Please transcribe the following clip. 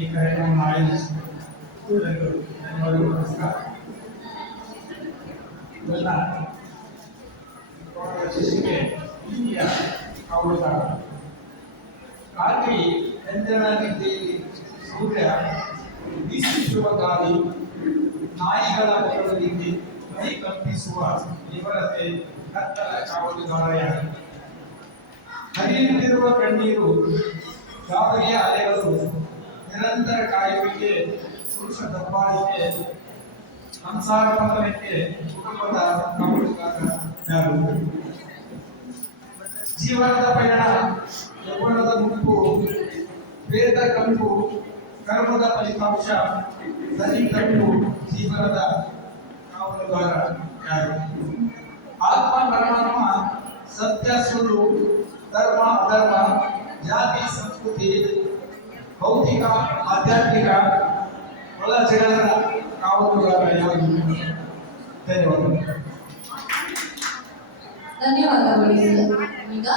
ಈ ಕಾರ್ಯಕ್ರಮವನ್ನು ಆಯೋಜಿಸಿದರು. ಧನ್ಯವಾದಗಳು. ನಮಸ್ಕಾರ. ಇವೆಲ್ಲ ಶಿಶಿಗೆ ಹಿರಿಯ ಅವರ ಕಾಕಿ ಚಂದ್ರನಿದ್ದಲ್ಲಿ ಸೂರ್ಯ ಬೀಸುತ್ತಿರುವ ಗಾಳಿ ನಾಯಿಗಳ ಬೆಳವಣಿಗೆ ಮೈ ಕಂಪಿಸುವ ವಿವರತೆ ಕತ್ತಲ ಕಾವಲುಗಾರೆಯಾಗಿದೆ. ಹರಿಯುತ್ತಿರುವ ಕಣ್ಣೀರು ಗಾಬರಿಯ ಅಲೆಗಳು ನಿರಂತರ ಕಾಯುವಿಕೆ ಪುರುಷ ದಬ್ಬಾಳಿಕೆ ಸಂಸಾರ ಪತನಕ್ಕೆ ಕುಟುಂಬದ ಕಾವಲುಗಾರ ಯಾರು? ಜೀವನದ ಪಯಣ ಯೌವನದ ಮುಪ್ಪು ವೇದ ಕಂಪು ಕರ್ಮದ ಫಲಿತಾಂಶ ಸರಿ ಕಟ್ಟು ಜೀವನದ ಕಾವಲುಗಾರ ಯಾರು? ಆತ್ಮ ಪರಮಾತ್ಮ ಸತ್ಯ ಸುಳ್ಳು ಧರ್ಮ ಅಧರ್ಮ ಜಾತಿ ಸಂಸ್ಕೃತಿ ಭೌತಿಕ ಆಧ್ಯಾತ್ಮಿಕ ಒಳ ಜಗದ ಕಾವಲುಗಾರ ಯಾರು? ಧನ್ಯವಾದಗಳು. ಧನ್ಯವಾದಗಳು. ಈಗ